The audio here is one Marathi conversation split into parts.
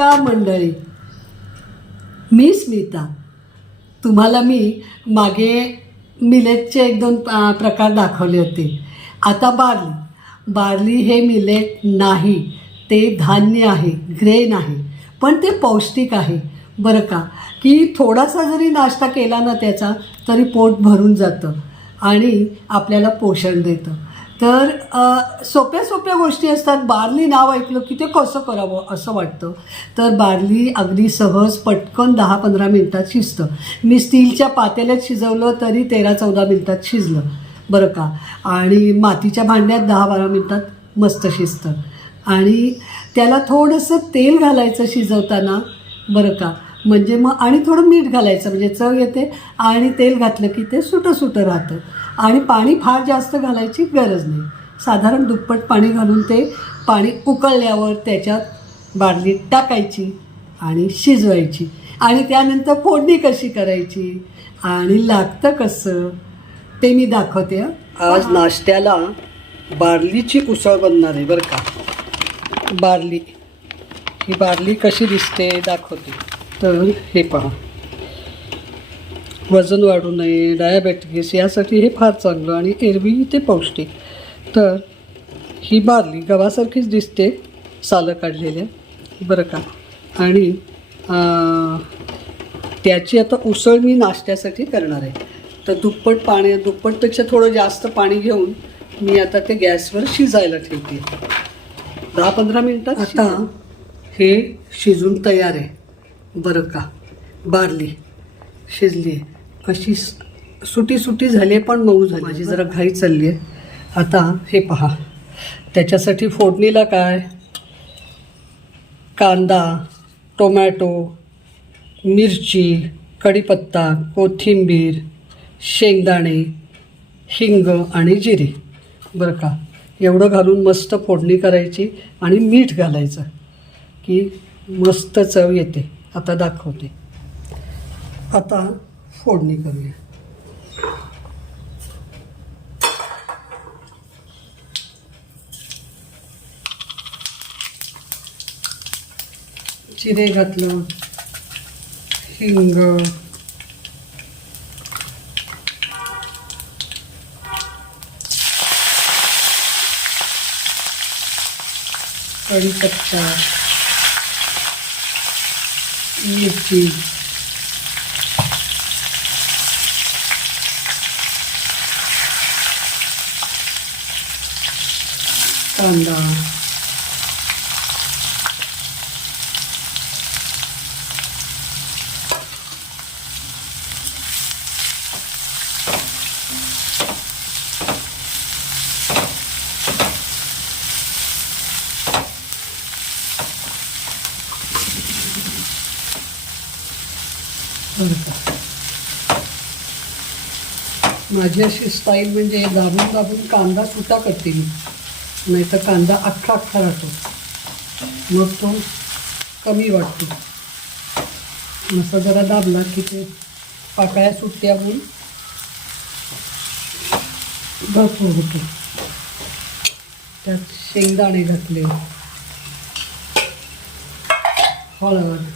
नमस्कार मंडळी? मी स्मिता. तुम्हाला मी मागे मिलेटचे एक दोन प्रकार दाखवले होते. आता बार्ली. बार्ली हे मिलेट नाही. ते धान्य आहे ग्रेन आहे. पण ते पौष्टिक आहे. बरं का? की थोडासा जरी नाश्ता केला ना त्याचा तरी पोट भरून जातं आणि आपल्याला पोषण देतं. तर सोप्या सोप्या गोष्टी असतात. बार्ली नाव ऐकलं की ते कसं करावं असं वाटतं. तर बार्ली अगदी सहज पटकन दहा पंधरा मिनटात शिजतं. मी स्टीलच्या पातेल्यात शिजवलं तरी तेरा चौदा मिनटात शिजलं. बरं का? आणि मातीच्या भांड्यात दहा बारा मिनटात मस्त शिजतं. आणि त्याला थोडंसं तेल घालायचं शिजवताना. बरं का? म्हणजे मग आणि थोडं मीठ घालायचं. म्हणजे चव येते आणि तेल घातलं की ते सुटं सुटं राहतं. आणि पाणी फार जास्त घालायची गरज नाही. साधारण दुप्पट पाणी घालून ते पाणी उकळल्यावर त्याच्यात बादली टाकायची आणि शिजवायची. आणि त्यानंतर फोडणी कशी करायची आणि लागतं कसं ते मी दाखवते आज नाश्त्याला बार्लीची उसळ बनणार आहे बरं का. बार्ली. ही बार्ली कशी दिसते दाखवते. तर हे पहा. वजन वाढू नये डायबेटिस यासाठी हे फार चांगलं आणि एरवी ते पौष्टिक. तर ही बार्ली गव्हासारखीच दिसते सालं काढलेल्या. बरं का? आणि त्याची आता उसळ मी नाश्त्यासाठी करणार आहे. तर दुप्पट पाणी दुप्पटपेक्षा थोडं जास्त पाणी घेऊन मी आता ते गॅसवर शिजायला ठेवते. दहा पंधरा मिनटात आता हे शिजून तयार आहे. बरं का? बारली शिजली कशी अशी सुटी सुटी झाली आहे पण मऊ झाली माझी जरा घाई चालली आहे. आता हे पहा. त्याच्यासाठी फोडणीला काय? कांदा टोमॅटो मिरची कढीपत्ता कोथिंबीर शेंगदाणे हिंग आणि जिरे. बरं का? एवढं घालून मस्त फोडणी करायची आणि मीठ घालायचं की मस्त चव येते. आता दाखवते. आता फोडणी करूया जिरे घातलं हिंग कढीपत्ता मिरची। कांदा बरं माझी अशी स्टाईल म्हणजे दाबून दाबून कांदा सुटा करते मी. नाही तर कांदा अख्खा अख्खा राहतो. मग तो कमी वाटतो. असं जरा दाबला की ते पाकळ्या सुट्ट्या होऊन भरपूर होतो. त्यात शेंगदाणे घातले. हळद.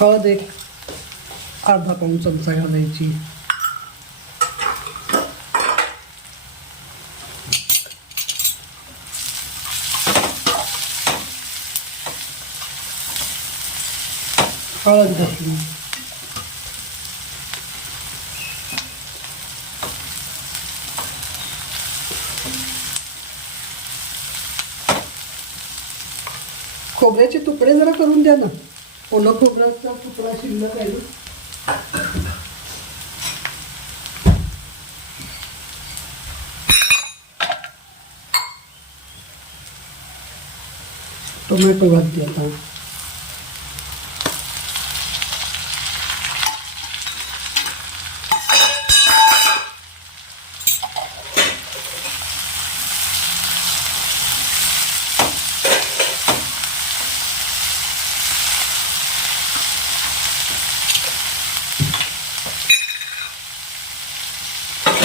हळद एक अर्धा पाऊण चमचा घालायची. हळद घातली. खोबऱ्याचे तुकडे जरा करून द्या ना. ओलं खोबऱ्याचा तुकडा शिल्लक आहे. ना टोमॅटो घालते आता.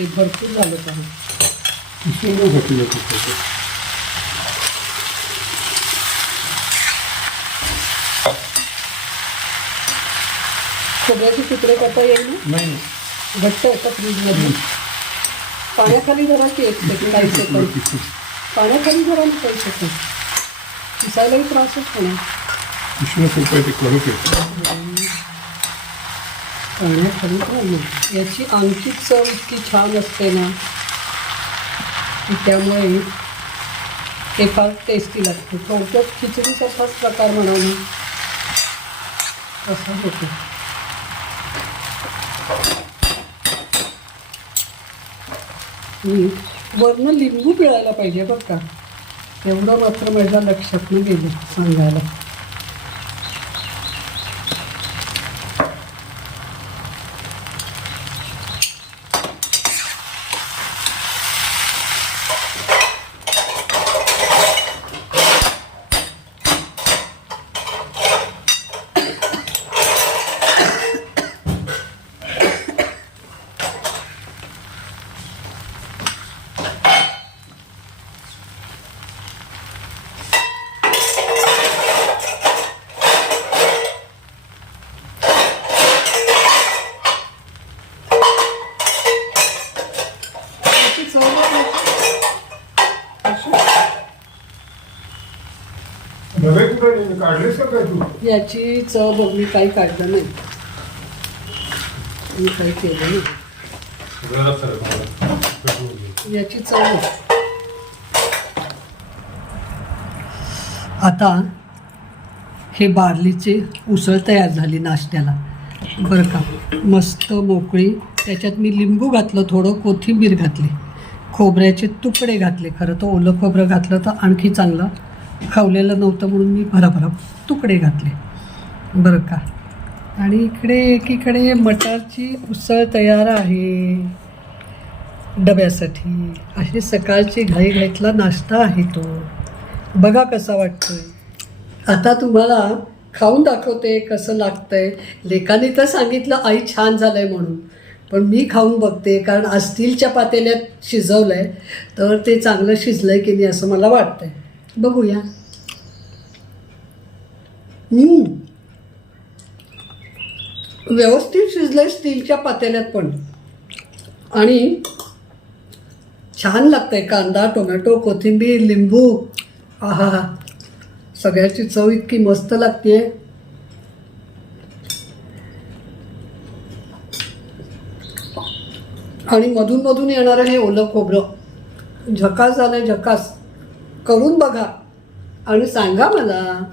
ते भरपूर जाते त्याच्यात. खोबऱ्याचे तुकडे करता येईल? ना नाही. घट्ट आहे का फ्रीजमध्ये? पाण्याखाली जरा की एक सेकंड काही सेकंड पाण्याखाली जरा ना काही सेकंड पिसायलाही त्रासच होणार विश्वास रुपये ते कडक आहे पाण्याखाली याची आणखी चव इतकी छान असते ना की त्यामुळे ते फार टेस्टी लागते. थोडक्यात खिचडीसारखाच प्रकार म्हणा ना असं होतं. वरनं लिंबू पिळायला पाहिजे बरं का. एवढं मात्र माझ्या लक्षात नाही गेलं सांगायला. याची याची चव बघ मी काही काढलं नाही. मी काही केलं नाही. याची चव आता हे बार्लीचे उसळ तयार झाली नाश्त्याला. बरं का मस्त मोकळी. त्याच्यात मी लिंबू घातलं थोडं कोथिंबीर घातली. खोबऱ्याचे तुकडे घातले. खरं तर ओलं खोबरं घातलं तर आणखी चांगलं. खावलेलं नव्हतं म्हणून मी भराभरा तुकडे घातले. बरं का? आणि इकडे एकीकडे मटारची उसळ तयार आहे. डब्यासाठी. अशी सकाळची घाईघाईतला नाश्ता आहे तो. बघा कसा वाटतोय. आता तुम्हाला खाऊन दाखवते कसं लागतंय. लेखाने तर सांगितलं आई छान झालंय म्हणून. पण मी खाऊन बघते कारण आज स्टीलच्या पातेल्यात शिजवलंय तर ते चांगलं शिजलंय की नाही असं मला वाटतंय. बघूया. व्यवस्थित व्यवस्थित शिजलंय स्टीलच्या पातेल्यात पण. आणि छान लागतंय कांदा टोमॅटो कोथिंबीर लिंबू. आहा सगळ्याची चव इतकी मस्त लागते आणि मधून मधून येणारं हे ओलं खोबरं. झकास झालं झकास. करून बघा आणि सांगा मला